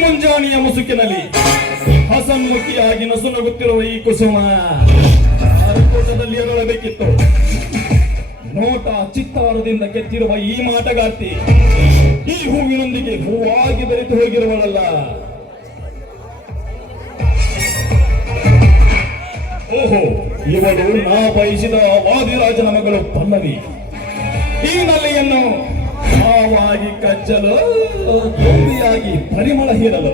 ಮುಂಜಾನೆಯ ಮುಸುಕಿನಲ್ಲಿ ಹಸನ್ಮುಖಿಯಾಗಿ ನಸುನಗುತ್ತಿರುವ ಈ ಕುಸುಮ ಅರಕೋಟದಲ್ಲಿ ಅರಳಬೇಕಿತ್ತು. ನೋಟ ಚಿತ್ತಾರದಿಂದ ಕೆತ್ತಿರುವ ಈ ಮಾಟಗಾರ್ತಿ ಈ ಹೂವಿನೊಂದಿಗೆ ಹೂವಾಗಿ ಬೆರೆತು ಹೋಗಿರುವಳಲ್ಲ. ಓಹೋ, ಇವಳು ನಾ ಬಯಸಿದ ವಾದಿರಾಜನ ಮಗಳು ಪಲ್ಲವಿ. ಈ ನಲ್ಲಿಯನ್ನು ಹಾವಾಗಿ ಕಚ್ಚಲು, ತುಂಬಿಯಾಗಿ ಪರಿಮಳ ಹೀರಲು.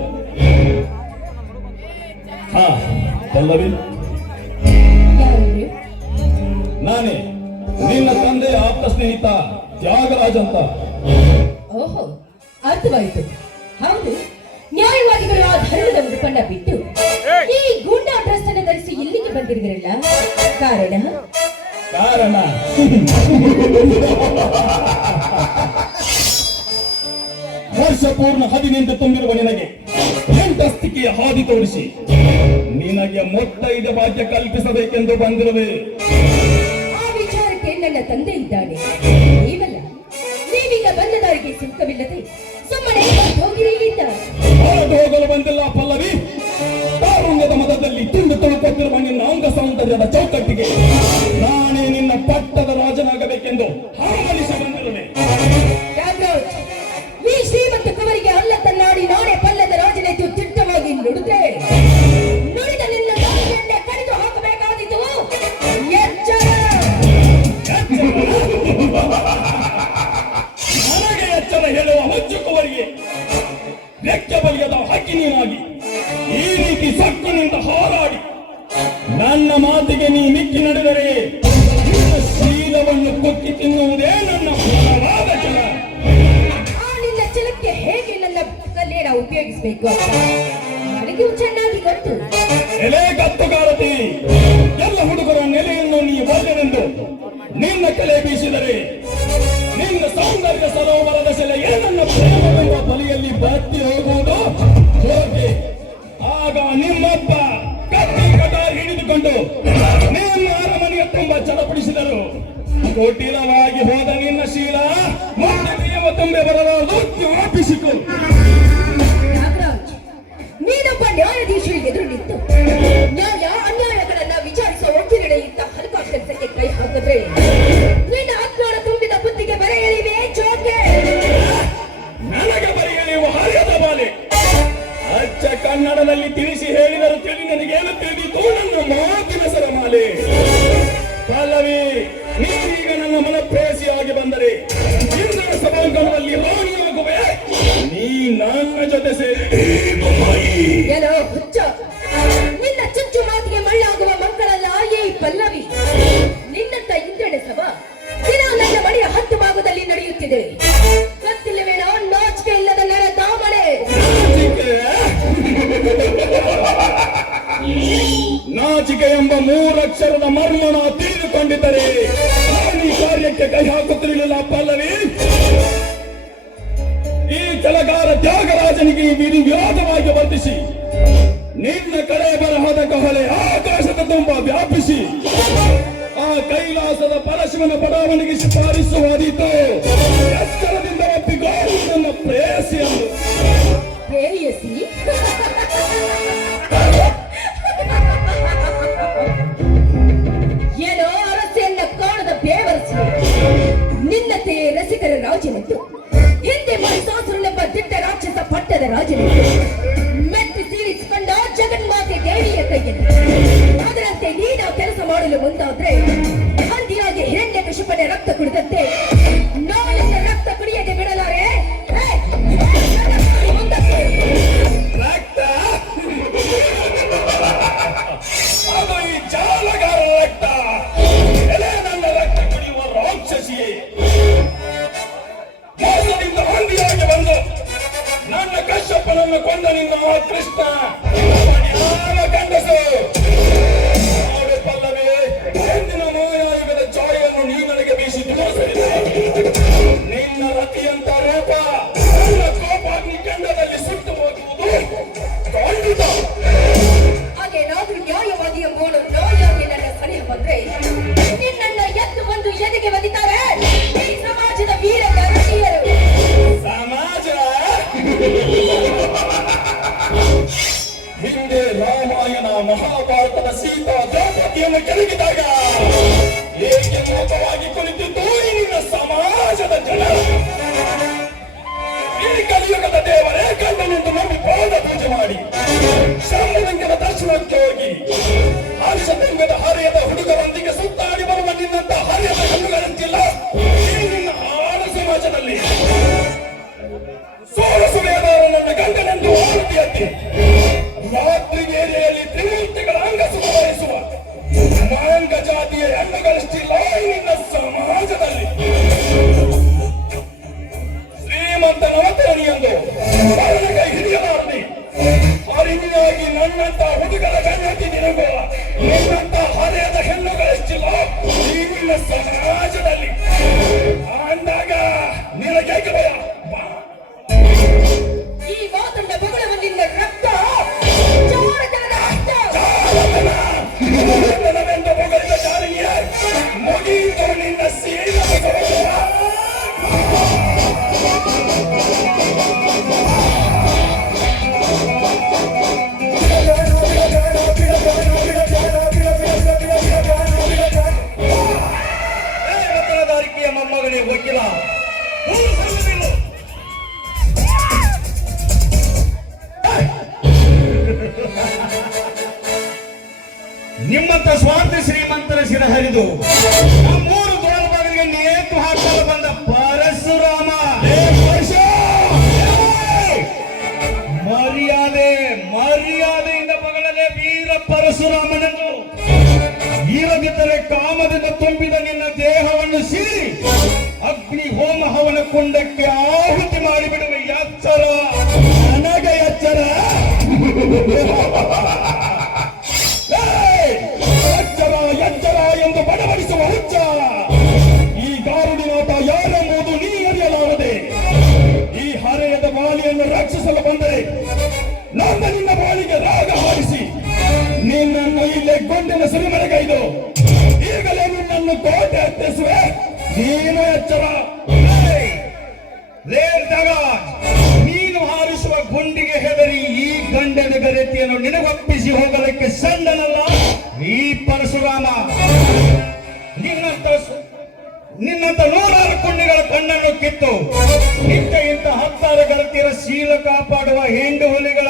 ಹಾ ಪಲ್ಲವಿ, ನಾನೇ ನಿನ್ನ ತಂದೆ ಆಪ್ತ ಸ್ನೇಹಿತ ತ್ಯಾಗರಾಜ್ ಅಂತ. ಓಹೋ, ಅರ್ಥವಾಯಿತು. ಹೌದು, ನ್ಯಾಯವಾದಿಗಳು ಆ ಧರ್ಮದ ಮುಖಂಡ ಬಿಟ್ಟು ಈ ಗೂಂಡಾ ಡ್ರೆಸ್ ಅನ್ನು ಧರಿಸಿ ಇಲ್ಲಿಗೆ ಬಂದಿರುವಿರಲ್ಲ, ಕಾರಣ ವರ್ಷ ಪೂರ್ಣ 18 ತುಂಬಿರುವ ನಿನಗೆ ಎಂಟಸ್ತಿಕೆಯ ಹಾದಿ ತೋರಿಸಿ ನಿನಗೆ ಮೊತ್ತೈದ ಭಾಗ್ಯ ಕಲ್ಪಿಸಬೇಕೆಂದು ಬಂದಿರುವೆ. ಆ ವಿಚಾರಕ್ಕೆ ನನ್ನ ತಂದೆ ಇದ್ದಾನೆ, ನೀವಲ್ಲ. ನೀವೀಗ ಬಂದ ದಾರಿಗೆ ಸುಖವಿಲ್ಲದೆ ಸುಮ್ಮನೆ ಹೋಗಿರಿ ಇಲ್ಲಿಂದ. ಹೋಗಲು ಬಂದಿಲ್ಲ ಪಲ್ಲವಿ. ತಾರುಣ್ಯದ ಮತದಲ್ಲಿ ತುಂಡು ತುಳುಕುತ್ತಿರುವ ನಿನ್ನ ಅಂಗ ಸೌಂದರ್ಯದ ಚೌಕಟ್ಟಿಗೆ ನಾನೇ ನಿನ್ನ ಪಟ್ಟದ ರಾಜನಾಗಬೇಕೆಂದು ಹಾರೈಸಿ ಬಂದಿರುವೆ. ಈ ಶ್ರೀಮಂತ ಕುವರಿಗೆ ಅಲ್ಲ ತನ್ನಾಡಿ ನಾನೇ ಪಲ್ಲದ ರಾಜನೆದ್ದು ತಿಟ್ಟವಾಗಿ ನುಡಿದ್ರೆ ನುಡಿದ ನಿನ್ನ ಬಾಯಿಯನ್ನೇ ಕಡಿದು ಹಾಕಬೇಕಾದಿತ್ತು. ನನಗೆ ಎಚ್ಚರ ಹೇಳುವ ಹುಚ್ಚು ಕುವರಿಗೆ ರೆಕ್ಕೆ ಬಲಿಯದ ಹಕ್ಕಿ ನೀನಾಗಿ ಈ ರೀತಿ ಸಕ್ಕಿನಿಂದ ಹಾರಾಡಿ ನನ್ನ ಮಾತಿಗೆ ನೀ ಮಿಕ್ಕಿ ನಡೆದರೆ ಶೀಲವನ್ನು ಕೊಕ್ಕಿ ತಿನ್ನುವುದೇ ನನ್ನ ಬಲವಾದ ಛಲ. ನಿನ್ನ ಛಲಕ್ಕೆ ಹೇಗೆ ನನ್ನ ಕಲ್ಲೇರ ಉಪಯೋಗಿಸಬೇಕು ನನಗೂ ಚೆನ್ನಾಗಿ ಗೊತ್ತು. ಎಲೆ ಗತ್ತುಗಾರತಿ, ಎಲ್ಲ ಹುಡುಗರ ನೆಲೆಯನ್ನು ನೀ ಬಲ್ಲೆನೆಂದು ನಿನ್ನ ಕಲೆ ಬೀಸಿದರೆ ನಿನ್ನ ಸೌಂದರ್ಯ ಸರೋವರದ ಸೆಲೆಯೇ ನನ್ನ ಪ್ರೇಮವೆಂಬ ಬಲಿಯಲ್ಲಿ ಬತ್ತಿ ಹೋಗುವುದು ಹೋಗಿ. ಆಗ ನಿಮ್ಮಪ್ಪ ಕತ್ತಿ ಕಟಾರಿ ಹಿಡಿದುಕೊಂಡು ನಿಮ್ಮ ಅರಮನೆಯ ತುಂಬ ಚಡಪಡಿಸಿದರು. ಕುಟಿಲವಾಗಿ ಹೋದ ನಿನ್ನ ಶೀಲ ಮತ್ತೆ ನಿಯಮ ತುಂಬೆ ಬರಲಾರದು, ಜ್ಞಾಪಿಸಿಕೊ. ನೀನೊಬ್ಬ ನ್ಯಾಯಾಧೀಶ ಎದುರು ನಿಂತು ನ್ಯಾಯ ಅನ್ಯಾಯಗಳನ್ನ ವಿಚಾರಿಸುವ ವಕೀಲರ ಇಂಥ ಹಲವಾರು ಕೆಲಸಕ್ಕೆ ಕೈ ಹಾಕಿದ್ರೆ ನಿನ್ನ ಅಜ್ಞಾನ ತುಂಬಿದ ಬುದ್ಧಿಗೆ ಬರೆ ಎಳಿವೆ ಚೋಕೆ. ನನಗೆ ಬರೆ ಎಳೆಯುವ ಹರಿಯದ ಬಾಲೆ ಅಚ್ಚ ಕನ್ನಡದಲ್ಲಿ ತಿಳಿಸಿ ಹೇಳಿದರು ತಿಳಿ ನನಗೇನು ತಿಳಿದಿತು ನನ್ನ ಮಾತಿನ ಸರಮಾಲೆ. ಪಲ್ಲವಿ, ನೀವೀಗ ನನ್ನ ಮನಪ್ರೇಯಸಿಯಾಗಿ ಬಂದರೆ ಇಂದಿನ ಸಭಾಂಗಣದಲ್ಲಿ ರಾಣಿಯಾಗುವೆ. ನೀ ನನ್ನ ಜೊತೆ ಸೇರಿ ಏನೋ ಹುಚ್ಚ, ನಿನ್ನ ಚುಚ್ಚು ಮಾತಿಗೆ ಮಳ್ಳಾಗುವ ಮಕ್ಕಳಲ್ಲ ಈ ಪಲ್ಲವಿ. ನಿನ್ನಂತ ಇಂದ್ರನ ಸಭಾ ದಿನ ನನ್ನ ಮನೆಯ 10 ಭಾಗದಲ್ಲಿ ನಡೆಯುತ್ತಿದೆ. ಗೊತ್ತಿಲ್ಲವೇನೋ ನಾಚಿಕೆ ಇಲ್ಲದ ನರ ದಾಮಣೆ. ನಾಚಿಕೆ ಎಂಬ 3 ಅಕ್ಷರದ ಮರ್ಮನ ತಿಳಿದುಕೊಂಡಿದ್ದರೆ ಈ ಕಾರ್ಯಕ್ಕೆ ಕೈ ಹಾಕುತ್ತಿರಲಿಲ್ಲ ಪಲ್ಲವಿ. ಈ ಕೆಲಗಾರ ತ್ಯಾಗರಾಜನಿಗೆ ವಿರೋಧವಾಗಿ ವರ್ತಿಸಿ ನಿನ್ನ ಕಡೆ ಬರಹದ ಕಹಳೆ ಆಕಾಶದ ತುಂಬ ವ್ಯಾಪಿಸಿ ಆ ಕೈಲಾಸದ ಪರಶಿವನ ಬಡಾವಣೆಗೆ ಶಿಫಾರಿಸುವುದಿತ್ತು. ಎಚ್ಚರದಿಂದ ಒಪ್ಪಿಕೋ ನನ್ನ ಪ್ರೇಯಸಿಯನ್ನು. ಪ್ರೇಯಸಿ? ಏನೋ ಅರಸೆಯನ್ನ ಕಾಣದ ಬೇವರಸಿ ನಿನ್ನತೆ ರಸಿಕರ ರಾಜನಿದ್ದು ಹಿಂದೆ ಮಹಿಷಾಸುರನೆಂಬ ದಿಟ್ಟ ರಾಕ್ಷಸ ಪಟ್ಟದ ರಾಜನಿದ್ದು ಮೆಟ್ಟಿ ಸೀಳಿಸಿಕೊಂಡ ಜಗನ್ಮಾತೆ ದೇವಿಯ ಕೈಯಲ್ಲಿ ಅದರಂತೆ ನೀನು ಕೆಲಸ ಮಾಡಲು ಮುಂದಾದ್ರೆ ಹಂದಿಯಾಗಿ ಹಿರಣ್ಯಕಶಿಪನ ರಕ್ತ ಕುಡಿದಂತೆ ನಾಳೆಯಿಂದ ರಕ್ತ ಕುಡಿಯದೆ ಬಿಡಲಾರೆ. ಅದು ಈ ಜಾಲಗಾರ ರಕ್ತ. ಎಲೆ ನನ್ನ ರಕ್ತ ಕುಡಿಯುವ ರಾಕ್ಷಸಿಯೇ, ಮೋಸದಿಂದ ಹಂದಿಯಾಗಿ ಬಂದು ನನ್ನ ಕಶ್ಯಪನನ್ನು ಕೊಂದ ನಿನ್ನ ಕೃಷ್ಣ ಯಾವ ಗಂಡಸು. ನೋಡು ಪಲ್ಲವಿ, ಎಂದಿನ ಮಾಯಾಯುಗದ ಛಾಯೆಯನ್ನು ನೀ ನನಗೆ ಬೀಸಿದ್ದು ನಿನ್ನ ರತಿಯಂತ ರೂಪ ನನ್ನ ಕೋಪಾಗ್ನಿ ಕೆಂಡ ಗಾಳಿಯನ್ನು ಕೆಳಗಿದಾಗ ಏಕೆ ಮೌನವಾಗಿ ಕುಳಿತಿದ್ದು ಈ ನಿನ್ನ ಸಮಾಜದ ಜನರು? ಈ ಕಲಿಯುಗದ ದೇವರೇ ಕಂಡನೆಂದು ನಂಬಿ ಪಾದ ಪೂಜೆ ಮಾಡಿ ಶ್ರಮಲಿಂಗದ ದರ್ಶನಕ್ಕೆ ಹೋಗಿ ಹರ್ಷಲಿಂಗದ ಹರೆಯದ ಹುಡುಗರೊಂದಿಗೆ ಸುತ್ತಾಡಿ ಬರುವ ನಿನ್ನಂತ ಹರೆಯದ ಹೆಣ್ಣುಗಳಂತಿಲ್ಲ ಈ ನಿನ್ನ ಆಳ ಸಮಾಜದಲ್ಲಿ. ಸೋರಸುವೇದಾರ ನನ್ನ ಗಂಡನೆಂದು ಆರತಿ ಎತ್ತಿ ರಾತ್ರಿಗೇರಿಯಲ್ಲಿ ತ್ರಿಮೂರ್ತಿಗಳ ಅಂಗ ಸುಖವಹಿಸುವ ಮಾಂಗ ಜಾತಿಯ ಹೆಣ್ಣುಗಳಷ್ಟಿಲ್ಲ ಈ ನಿನ್ನ ಸಮಾಜದಲ್ಲಿ. ಶ್ರೀಮಂತ ನವತರಣಿಯಂದು ಕೈ ಹಿಡಿಯಲಾರದೆ ಹರಿಣಿಯಾಗಿ ನನ್ನಂತ ಹುಡುಗರ ಗಣ್ಯತಿ ನಿನಗುವ ನಿನ್ನಂತ ಹರೆಯದ ಹೆಣ್ಣುಗಳಷ್ಟಿಲ್ಲ ಈ ನಿನ್ನ ಸಮಾಜದಲ್ಲಿ. ಅಂದಾಗ ನಿನಗೇಕೆ ಭಯ? ಈ ಮಾತನ್ನ ಬಗಳವ ನಿನ್ನ ರಕ್ತ ಜಾರತನದ ರಕ್ತ. ಜಾರತನವೆಂದು ಬಗಳಿದ ಜಾರಿಯೇ ಮುಗಿಯಿತು ನಿನ್ನ ಸೀಲದ ಸೌಂದರ್ಯ. ರತನದಾರಿಕೆಯ ಮೊಮ್ಮಗನೇ ವಕೀಲ, ನಿಮ್ಮಂತ ಸ್ವಾರ್ಥಿ ಶ್ರೀಮಂತರ ಶಿರ ಹರಿದು ನಮ್ಮೂರು ದ್ವಾರಬಾಗಿಲಿಗೆ ನೇತು ಹಾಕಲು ಬಂದ ಪರಶುರಾಮ. ಮರ್ಯಾದೆಯಿಂದ ಬಗಳಲೆ ವೀರ ಪರಶುರಾಮನನ್ನು. ಇರದಿದ್ದರೆ ಕಾಮದಿಂದ ತುಂಬಿದ ನಿನ್ನ ದೇಹವನ್ನು ಸೀರಿ ಅಗ್ನಿ ಹೋಮ ಹವನ ಕುಂಡಕ್ಕೆ ಆಹುತಿ ಮಾಡಿಬಿಡುವ ಎಚ್ಚರ. ನನಗೆ ಎಚ್ಚರ. ಎಚ್ಚರ ಎಂದು ಬಡಬಡಿಸುವ ಹುಚ್ಚ. ಈ ಗಾರುಡಿನಾಟ ಯಾರೆಂಬುದು ನೀ ಅರಿಯಲಾರದೆ ಈ ಹರೆಯದ ಬಾಲಿಯನ್ನು ರಕ್ಷಿಸಲು ಬಂದರೆ ನನ್ನ ನಿನ್ನ ಬಾಳಿಗೆ ರಾಗ ಹಾರಿಸಿ ನಿನ್ನನ್ನು ಇಲ್ಲೇ ಗೊಂಡಿನ ಸಿರಿಮನೆಗೈದು ಈಗಲೇ ನಿನ್ನನ್ನು ಕೋಟೆ ಹತ್ತಿಸುವೆ. ನೀನು ಎಚ್ಚರ. ನೀನು ಹಾರಿಸುವ ಗುಂಡಿಗೆ ಹೆದರಿ ಈ ಗಂಡನ ಗರತಿಯನ್ನು ನಿನಗೊಪ್ಪಿಸಿ ಹೋಗಲಿಕ್ಕೆ ಸಣ್ಣನಲ್ಲ ಈ ಪರಶುರಾಮ. ನಿನ್ನಂತ ನೂರಾರು ಕುಂಡಿಗಳ ಕಣ್ಣನ್ನು ಕಿತ್ತು ಇಂಥ ಹತ್ತಾರು ಗರತಿಯರ ಶೀಲ ಕಾಪಾಡುವ ಹೆಂಡು ಹುಲಿಗಳ